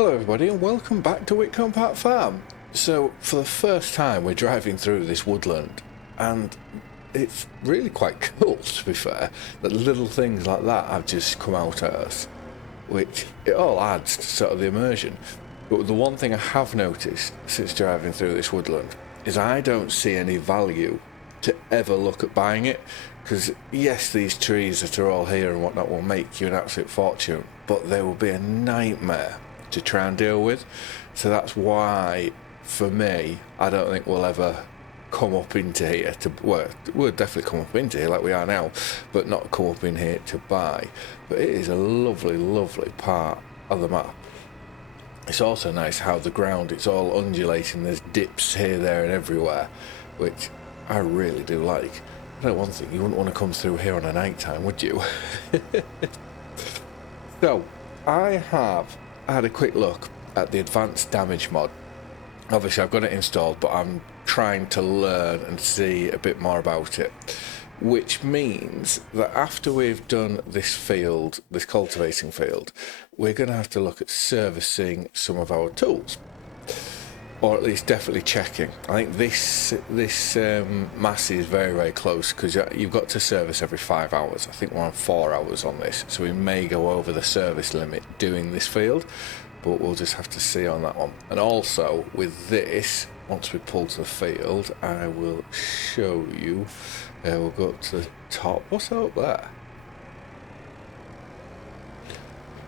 Hello everybody and welcome back to Witcombe Park Farm. So for the first time we're driving through this woodland and it's really quite cool, to be fair, that little things like that have just come out at us, which it all adds to sort of the immersion. But the one thing I have noticed since driving through this woodland is I don't see any value to ever look at buying it, because yes, these trees that are all here and whatnot will make you an absolute fortune, but they will be a nightmare to try and deal with. So that's why for me I don't think we'll ever come up into here to, well, we'll definitely come up into here like we are now, but not come up in here to buy. But it is a lovely part of the map. It's also nice how the ground, it's all undulating, there's dips here, there and everywhere, which I really do like. I know one thing, you wouldn't want to come through here on a night time, would you? So I have had a quick look at the advanced damage mod. Obviously I've got it installed, but I'm trying to learn and see a bit more about it, which means that after we've done this field, this cultivating field, we're going to have to look at servicing some of our tools, or at least definitely checking. I think this mass is very close, because you've got to service every 5 hours. I think we're on 4 hours on this, so we may go over the service limit doing this field, but we'll just have to see on that one. And also with this, once we pull to the field, I will show you. We'll go up to the top. What's up there?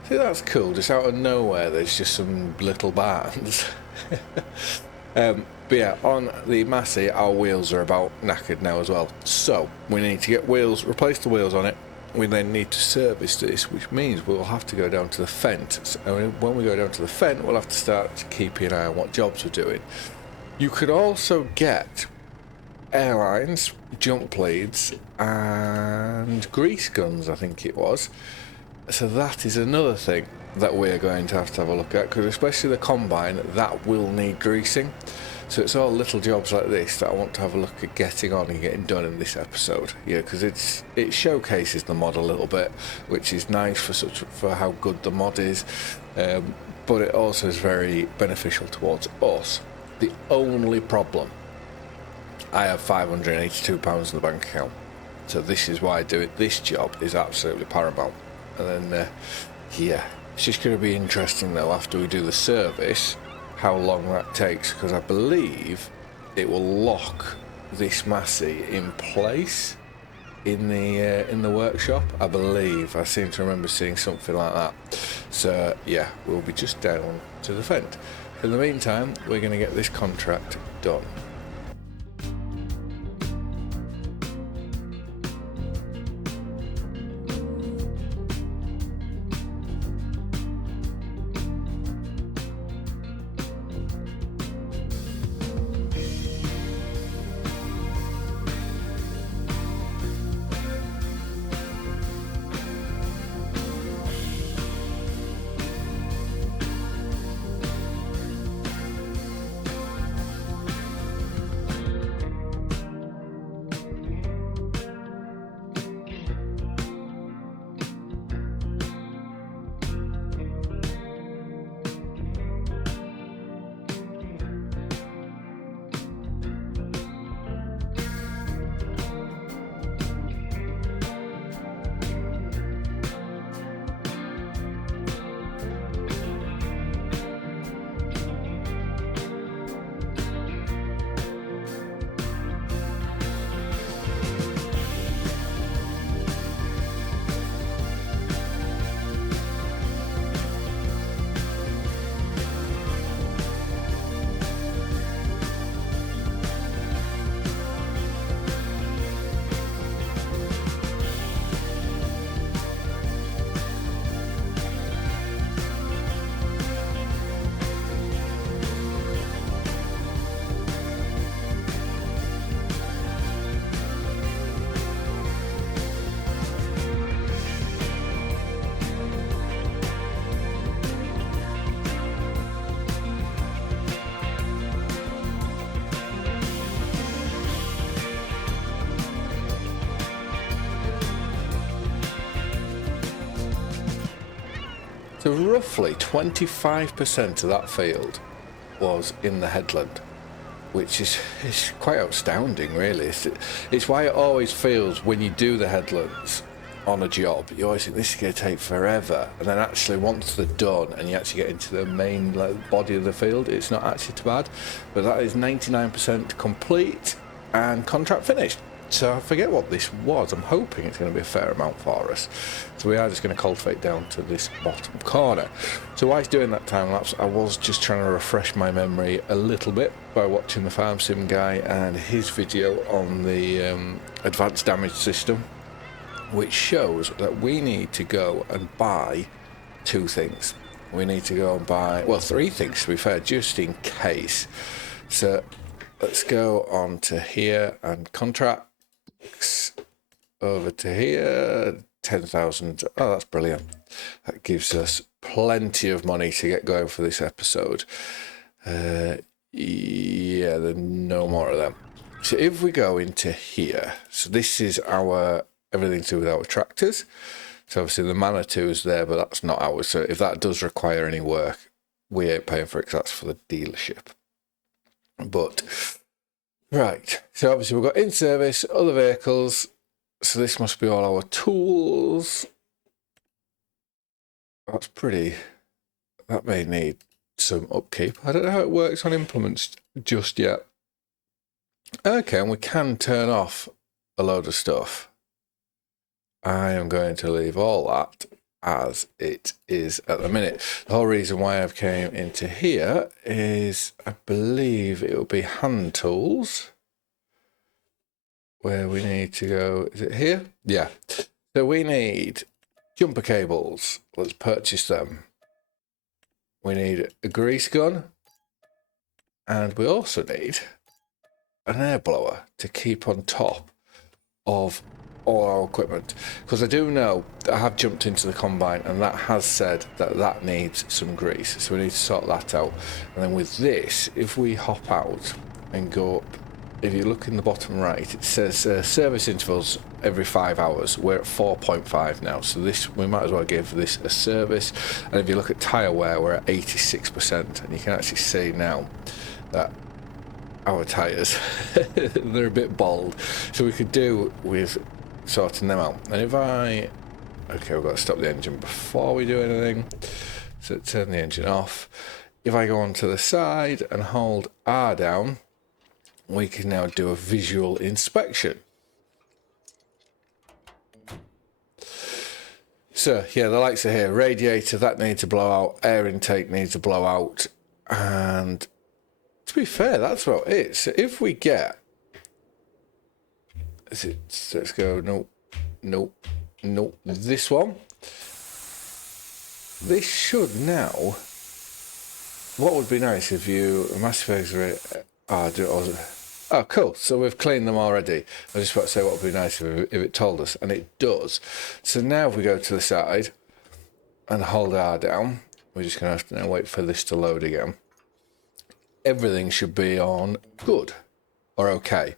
See, that's cool. Just out of nowhere, there's just some little barns. But yeah, on the Massey, our wheels are about knackered now as well. So we need to get wheels, replace the wheels on it. We then need to service this, which means we'll have to go down to the Fent. So when we go down to the Fent, we'll have to start keeping an eye on what jobs we're doing. You could also get airlines, jump leads, and grease guns, I think it was. So that is another thing that we're going to have a look at, because especially the combine, that will need greasing. So it's all little jobs like this that I want to have a look at getting on and getting done in this episode. Yeah, because it showcases the mod a little bit, which is nice for how good the mod is, but it also is very beneficial towards us. The only problem, I have £582 in the bank account, so this is why doing this job is absolutely paramount. And then yeah, it's just going to be interesting though after we do the service how long that takes, because I believe it will lock this Massey in place in the workshop. I believe I seem to remember seeing something like that. So yeah, we'll be just down to the Fent. In the meantime, we're going to get this contract done. So roughly 25% of that field was in the headland, which is quite astounding, really. It's why it always feels when you do the headlands on a job, you always think this is going to take forever, and then actually once they're done and you actually get into the main body of the field, it's not actually too bad. But that is 99% complete and contract finished. So I forget what this was. I'm hoping it's going to be a fair amount for us. So we are just going to cultivate down to this bottom corner. So whilst doing that time lapse, I was just trying to refresh my memory a little bit by watching the Farm Sim guy and his video on the advanced damage system, which shows that we need to go and buy 2 things. We need to go and buy, well, 3 things to be fair, just in case. So let's go on to here and contract. Over to here, 10,000. Oh, that's brilliant. That gives us plenty of money to get going for this episode. Yeah, there's no more of them. So if we go into here, so this is our everything to do with our tractors. So obviously the Manitou is there, but that's not ours. So if that does require any work, we ain't paying for it, 'cause that's for the dealership. But right, so obviously we've got in service, other vehicles, so this must be all our tools. That's pretty, that may need some upkeep. I don't know how it works on implements just yet. Okay, and we can turn off a load of stuff. I am going to leave all that as it is at the minute. The whole reason why I've came into here is I believe it will be hand tools where we need to go. Is it here? Yeah. So we need jumper cables. Let's purchase them. We need a grease gun, and we also need an air blower to keep on top of all our equipment, because I do know that I have jumped into the combine and that has said that that needs some grease, so we need to sort that out. And then with this, if we hop out and go up, if you look in the bottom right, it says service intervals every 5 hours. We're at 4.5 now, so this, we might as well give this a service. And if you look at tyre wear, we're at 86%, and you can actually see now that our tyres they're a bit bald, so we could do with sorting them out. And if I, okay, we've got to stop the engine before we do anything, so turn the engine off. If I go onto the side and hold R down, we can now do a visual inspection. So yeah, the lights are here. Radiator, that needs to blow out. Air intake needs to blow out. And to be fair, that's what it is. So if we get, let's go, nope, this one. This should now, what would be nice if you, massive X-ray, oh cool, so we've cleaned them already. I was just about to say what would be nice if it told us, and it does. So now if we go to the side and hold R down, we're just going to have to now wait for this to load again. Everything should be on good or okay.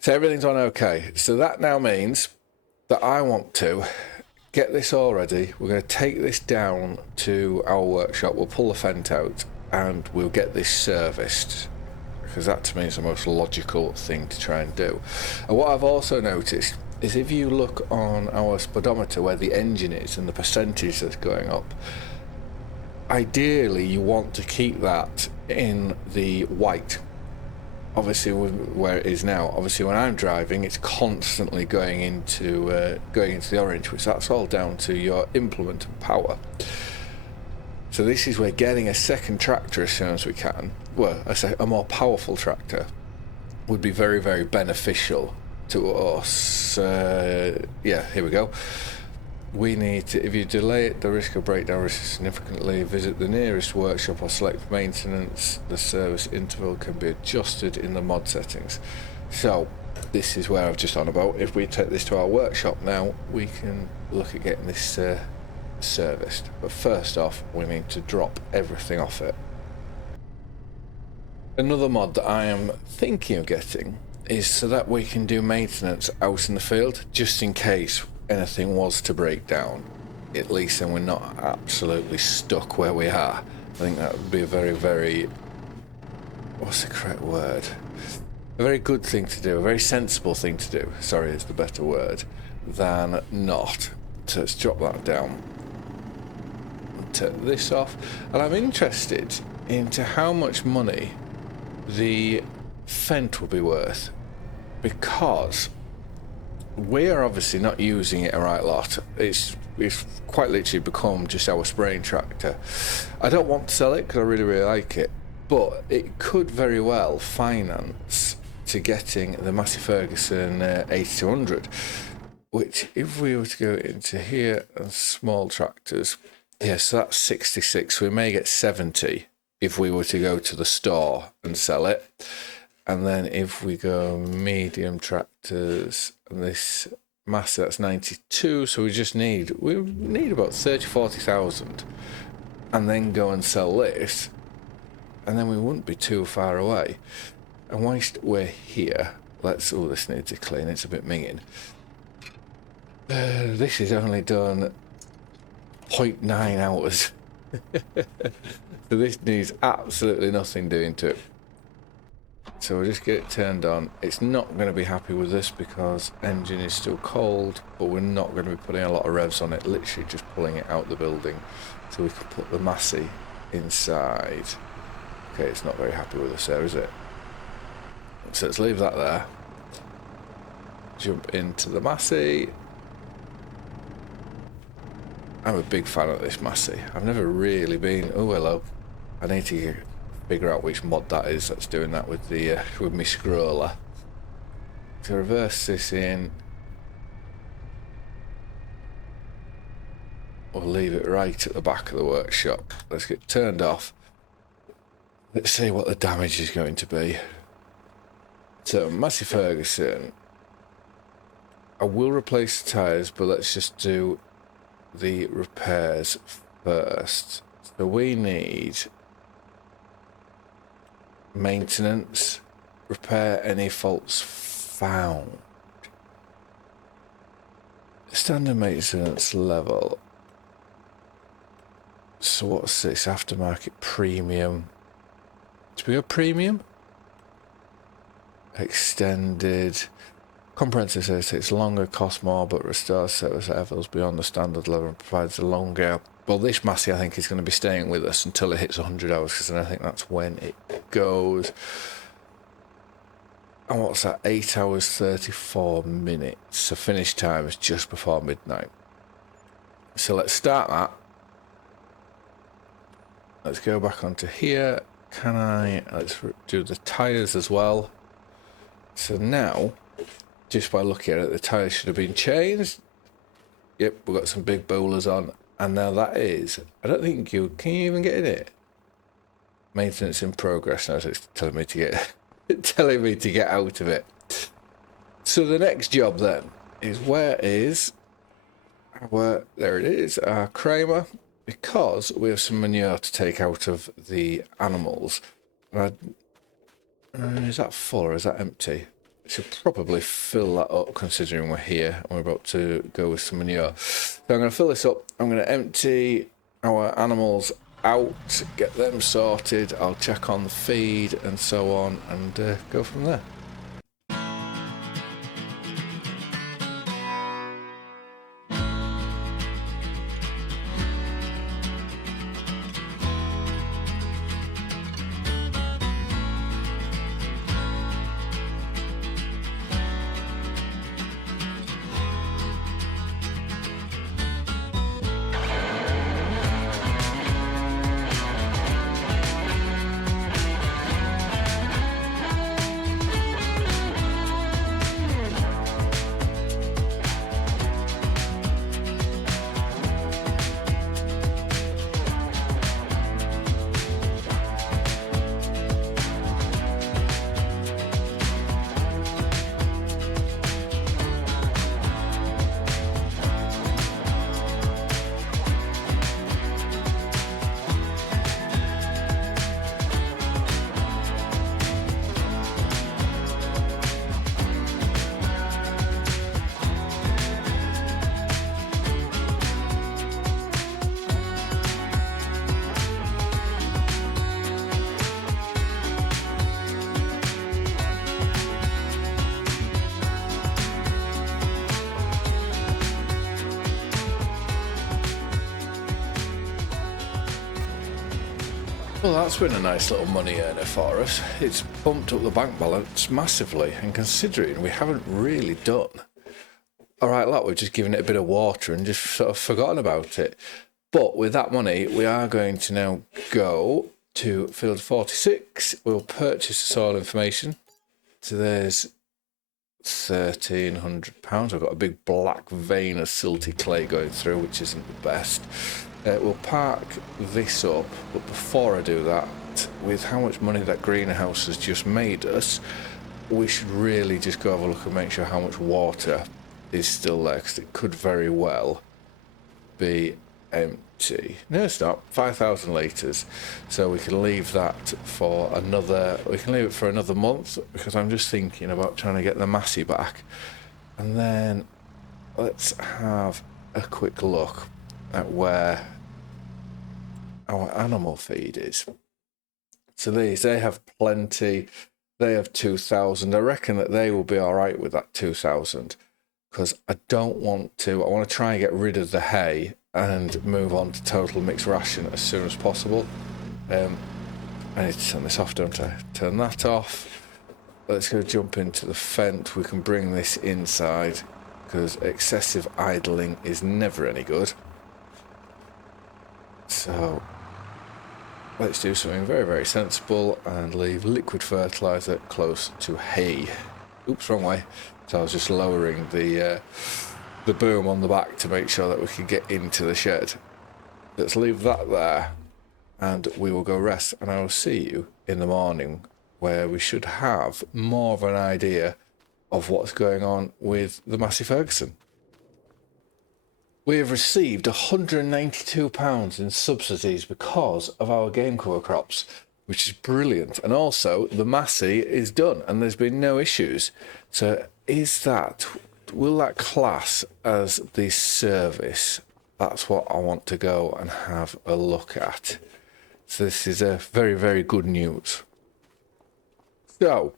So everything's on okay. So that now means that I want to get this all ready. We're going to take this down to our workshop. We'll pull the fence out and we'll get this serviced, because that to me is the most logical thing to try and do. And what I've also noticed is if you look on our speedometer where the engine is and the percentage that's going up, ideally you want to keep that in the white. Obviously where it is now, obviously when I'm driving it's constantly going into the orange, which that's all down to your implement and power. So this is where getting a second tractor as soon as we can, well, a more powerful tractor, would be very, very beneficial to us. Yeah, here we go. We need to, if you delay it, the risk of breakdown risk significantly. Visit the nearest workshop or select maintenance. The service interval can be adjusted in the mod settings. So this is where I've just on about. If we take this to our workshop now, we can look at getting this serviced. But first off, we need to drop everything off it. Another mod that I am thinking of getting is so that we can do maintenance out in the field, just in case anything was to break down. at least then we're not absolutely stuck where we are. I think that would be a very, very, what's the correct word? A very good thing to do, a very sensible thing to do, sorry, is the better word, than not. So let's drop that down and take this off. And I'm interested into how much money the Fent will be worth, because we are obviously not using it a right lot. It's quite literally become just our spraying tractor. I don't want to sell it because I really, really like it, but it could very well finance to getting the Massey Ferguson 8200, which if we were to go into here and small tractors, yes, so that's 66. We may get 70 if we were to go to the store and sell it. And then if we go medium tractors, and this Massey, that's 92, so we need about 40,000, and then go and sell this, and then we wouldn't be too far away. And whilst we're here, this needs to clean, it's a bit minging. This is only done 0.9 hours. So this needs absolutely nothing doing to it. So we'll just get it turned on. It's not going to be happy with this because engine is still cold, but we're not going to be putting a lot of revs on it, literally just pulling it out the building so we can put the Massey inside. Okay, it's not very happy with us there, is it? So let's leave that there. Jump into the Massey. I'm a big fan of this Massey. I've never really been... Oh, hello. I need to figure out which mod that is that's doing that with the with my scroller. To reverse this in, or leave it right at the back of the workshop. Let's get turned off. Let's see what the damage is going to be. So Massey Ferguson, I will replace the tyres, but let's just do the repairs first. So we need maintenance, repair any faults found. Standard maintenance level. So what's this? Aftermarket premium. Do we go premium? Extended. Comprehensive service takes longer, costs more, but restores service levels beyond the standard level and provides a longer... Well, this Massey, I think, is going to be staying with us until it hits 100 hours, because I think that's when it goes. And what's that? 8 hours, 34 minutes. So finish time is just before midnight. So let's start that. Let's go back onto here. Let's do the tyres as well. So now, just by looking at it, the tyres should have been changed. Yep, we've got some big bowlers on. And now that is, I don't think can you even get in it? Maintenance in progress. Now it's telling me to get out of it. So the next job then is there it is, our Kramer, because we have some manure to take out of the animals. Is that full or is that empty? Should probably fill that up considering we're here and we're about to go with some manure. So I'm going to fill this up. I'm going to empty our animals out, get them sorted. I'll check on the feed and so on and go from there. Well, that's been a nice little money earner for us. It's bumped up the bank balance massively, and considering we haven't really done all right lot, we've just given it a bit of water and just sort of forgotten about it. But with that money, we are going to now go to field 46. We'll purchase the soil information. So there's £1,300. I've got a big black vein of silty clay going through, which isn't the best. We'll park this up, but before I do that, with how much money that greenhouse has just made us, we should really just go have a look and make sure how much water is still there, because it could very well be empty. No, it's not. 5,000 litres. So we can leave that for another, we can leave it for another month, because I'm just thinking about trying to get the Massey back. And then let's have a quick look at where our animal feed is. So these, they have plenty. They have 2,000. I reckon that they will be all right with that 2,000, because I don't want to. I want to try and get rid of the hay and move on to total mixed ration as soon as possible. I need to turn this off, don't I? Turn that off. Let's go jump into the fence. We can bring this inside, because excessive idling is never any good. So let's do something very, very sensible and leave liquid fertilizer close to hay. Oops, wrong way. So I was just lowering the boom on the back to make sure that we could get into the shed. Let's leave that there, and we will go rest, and I will see you in the morning, where we should have more of an idea of what's going on with the Massey Ferguson. We have received £192 in subsidies because of our game cover crops, which is brilliant. And also, the Massey is done, and there's been no issues. So will that class as the service? That's what I want to go and have a look at. So this is a very, very good news. So,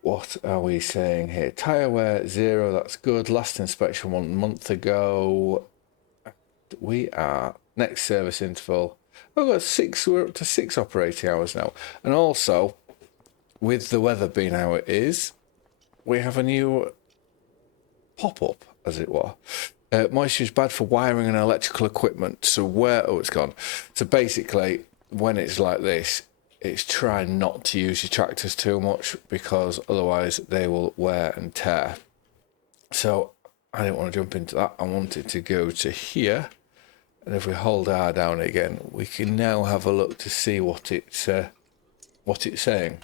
what are we saying here? Tyre wear 0, that's good. Last inspection 1 month ago. We are next service interval. We've got 6, we're up to 6 operating hours now. And also, with the weather being how it is, we have a new pop-up, as it were. Moisture is bad for wiring and electrical equipment. So it's gone. So basically, when it's like this, it's trying not to use your tractors too much, because otherwise they will wear and tear. So I didn't want to jump into that. I wanted to go to here, and if we hold R down again, we can now have a look to see what it's saying.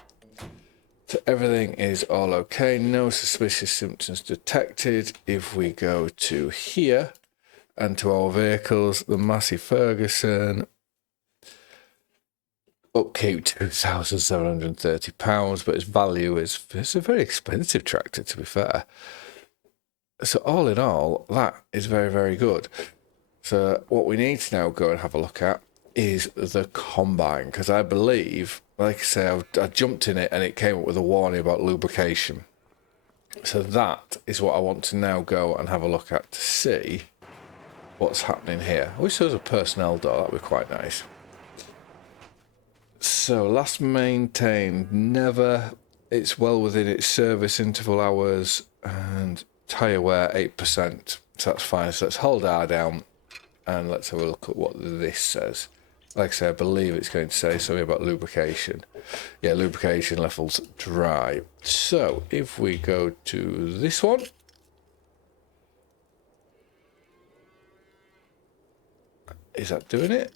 So everything is all okay. No suspicious symptoms detected. If we go to here and to our vehicles, the Massey Ferguson, upkeep £2,730, but its value it's a very expensive tractor, to be fair. So all in all, that is very, very good. So what we need to now go and have a look at is the combine, because I believe, like I say, I jumped in it and it came up with a warning about lubrication. So that is what I want to now go and have a look at to see what's happening here. I wish there was a personnel door, that would be quite nice. So last maintained, never. It's well within its service interval hours, and tyre wear 8%. So that's fine. So let's hold R down and let's have a look at what this says. Like I say, I believe it's going to say something about lubrication. Yeah, lubrication levels dry. So if we go to this one, is that doing it?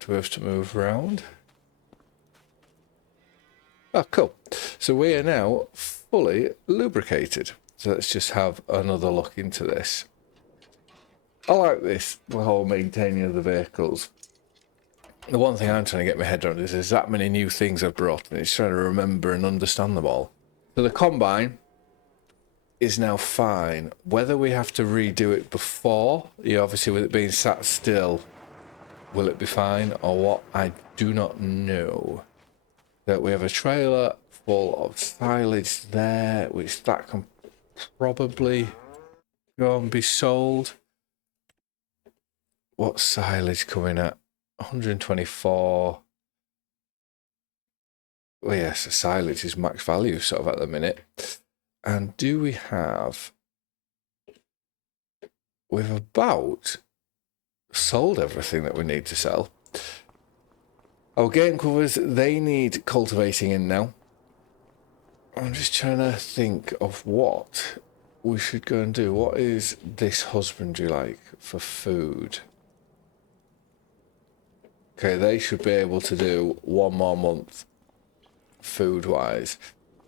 Do we have to move around? Oh, cool. So we are now fully lubricated. So let's just have another look into this. I like this, the whole maintaining of the vehicles. The one thing I'm trying to get my head around is there's that many new things I've brought, and it's trying to remember and understand them all. So the combine is now fine. Whether we have to redo it before, obviously with it being sat still, will it be fine or what? I do not know. That we have a trailer full of silage there, which that can probably go and be sold. what's silage coming at? 124. Well, yes, silage is max value sort of at the minute. And do we have... We've about sold everything that we need to sell. Our game covers, they need cultivating in now. I'm just trying to think of what we should go and do. What is this husbandry like for food? Okay, they should be able to do 1 more month food-wise.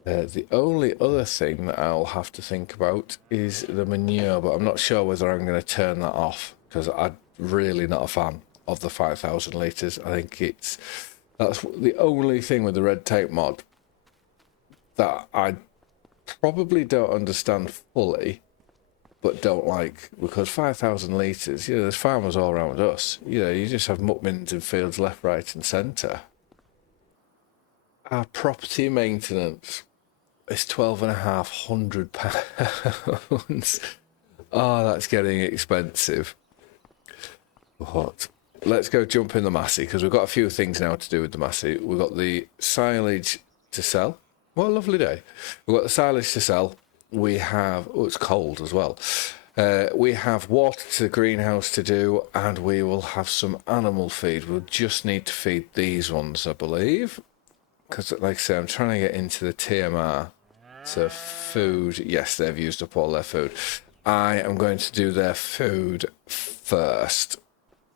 The only other thing that I'll have to think about is the manure, but I'm not sure whether I'm going to turn that off because I'm really not a fan of the 5,000 litres. I think that's the only thing with the red tape mod that I probably don't understand fully, but don't like, because 5,000 litres, you know, there's farmers all around us. You know, you just have muckmins in fields left, right and centre. Our property maintenance is £12,500. Oh, that's getting expensive. But let's go jump in the Massey, because we've got a few things now to do with the Massey. We've got the silage to sell. What a lovely day. We've got the silage to sell. We have... Oh, it's cold as well. We have water to the greenhouse to do, and we will have some animal feed. We'll just need to feed these ones, I believe. Because, like I say, I'm trying to get into the TMR to food. Yes, they've used up all their food. I am going to do their food first.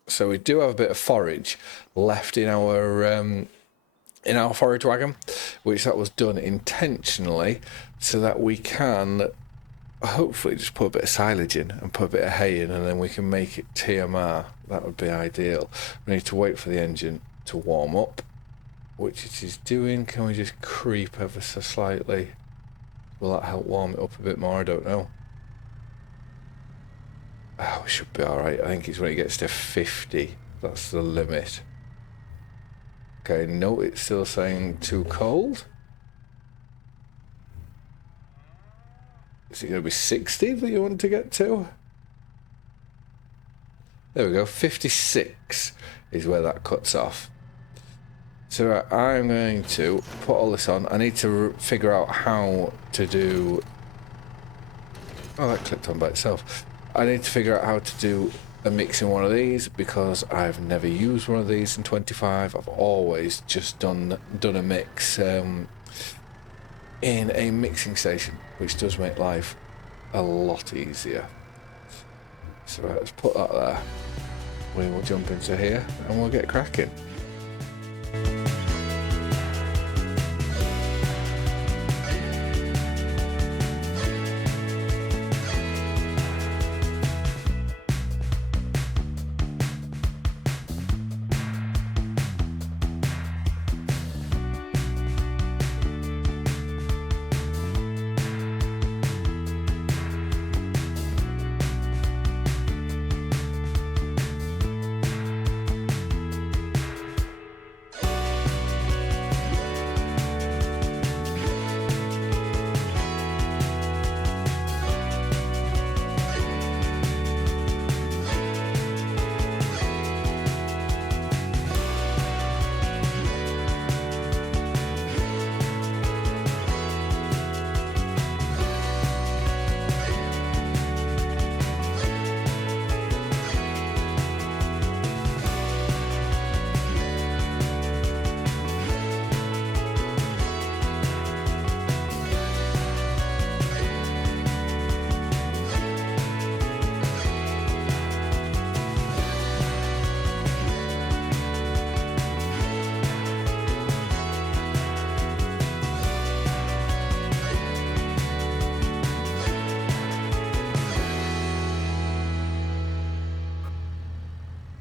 So we do have a bit of forage left in our forage wagon, which that was done intentionally so that we can hopefully just put a bit of silage in and put a bit of hay in, and then we can make it TMR. That would be ideal. We need to wait for the engine to warm up, which it is doing. Can we just creep ever so slightly? Will that help warm it up a bit more? I don't know. Oh, we should be alright. I think it's when it gets to 50. That's the limit. Okay, no, it's still saying too cold. Is it going to be 60 that you want to get to? There we go. 56 is where that cuts off. So I'm going to put all this on. I need to figure out how to do... Oh, that clicked on by itself. I need to figure out how to do a mix in one of these, because I've never used one of these in 25. I've always just done a mix in a mixing station, which does make life a lot easier. So let's put that there. We will jump into here and we'll get cracking.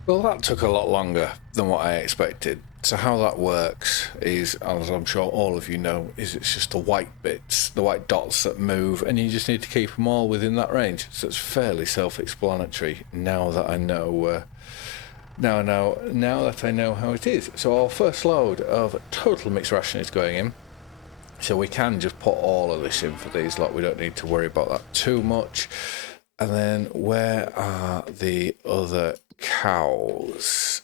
Well, that took a lot longer than what I expected. So how that works is, as I'm sure all of you know, is it's just the white bits, the white dots that move, and you just need to keep them all within that range. So it's fairly self-explanatory now that I know. Now that I know how it is. So our first load of total mixed ration is going in. So we can just put all of this in for these lot. We don't need to worry about that too much. And then where are the other cows.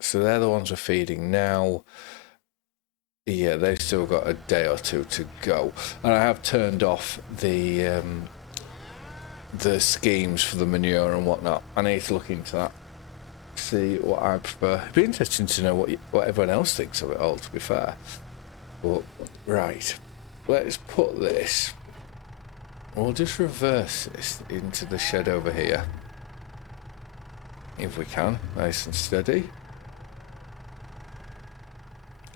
So they're the ones we're feeding now. Yeah, they've still got a day or two to go. And I have turned off the schemes for the manure and whatnot. I need to look into that. See what I prefer. It'd be interesting to know what everyone else thinks of it all, to be fair. But, right. Let's put this. We'll just reverse this into the shed over here. If we can. Nice and steady.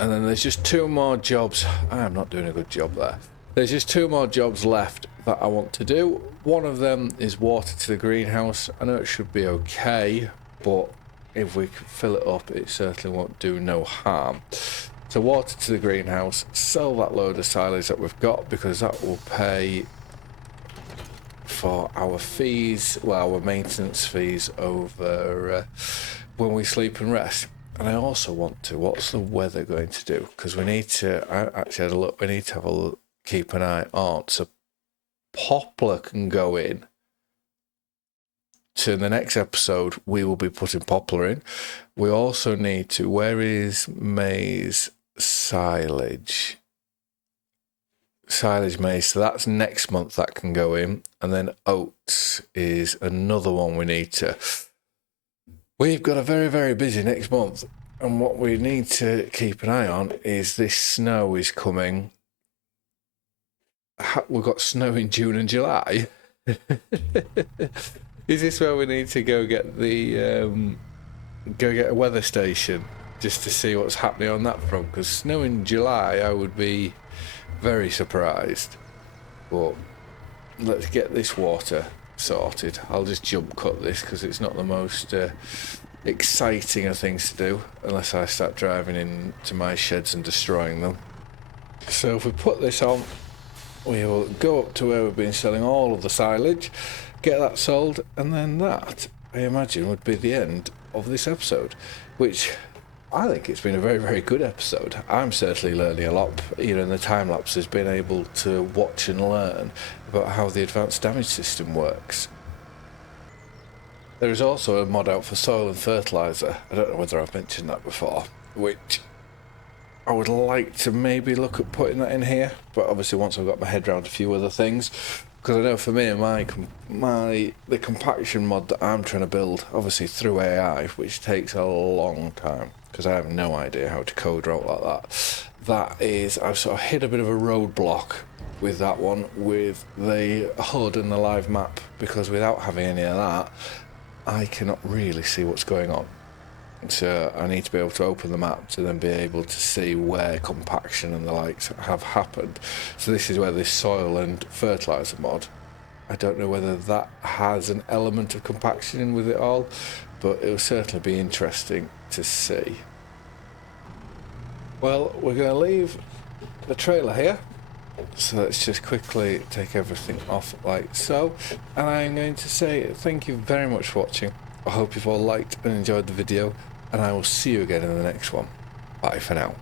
And then there's just 2 more jobs. I'm not doing a good job there. There's just 2 more jobs left that I want to do. One of them is water to the greenhouse. I know it should be okay, but if we can fill it up, it certainly won't do no harm. So water to the greenhouse, sell that load of silage that we've got, because that will pay for our fees, well, our maintenance fees over when we sleep and rest. And I also want to, what's the weather going to do? Because we need to, I actually had a look, we need to have a look, keep an eye on. So poplar can go in. To the next episode, we will be putting poplar in. We also need to, where is maize silage? Silage maize, so that's next month that can go in. And then oats is another one we need to. We've got a very, very busy next month, and what we need to keep an eye on is this snow is coming. We've got snow in June and July. Is this where we need to go get the go get a weather station just to see what's happening on that front? Because snow in July, I would be very surprised. But let's get this water sorted. I'll just jump cut this because it's not the most exciting of things to do unless I start driving into my sheds and destroying them. So if we put this on, we will go up to where we've been selling all of the silage, get that sold, and then that, I imagine, would be the end of this episode, which I think it's been a very, very good episode. I'm certainly learning a lot, in the time lapses, being able to watch and learn about how the advanced damage system works. There is also a mod out for soil and fertiliser. I don't know whether I've mentioned that before, which I would like to maybe look at putting that in here, but obviously once I've got my head around a few other things, because I know for me and the compaction mod that I'm trying to build, obviously through AI, which takes a long time, because I have no idea how to code route like that. That is, I've sort of hit a bit of a roadblock with that one, with the HUD and the live map, because without having any of that, I cannot really see what's going on. So I need to be able to open the map to then be able to see where compaction and the likes have happened. So this is where this soil and fertiliser mod, I don't know whether that has an element of compaction in with it all, but it will certainly be interesting to see. Well, we're going to leave the trailer here. So let's just quickly take everything off like so. And I'm going to say thank you very much for watching. I hope you've all liked and enjoyed the video, and I will see you again in the next one. Bye for now.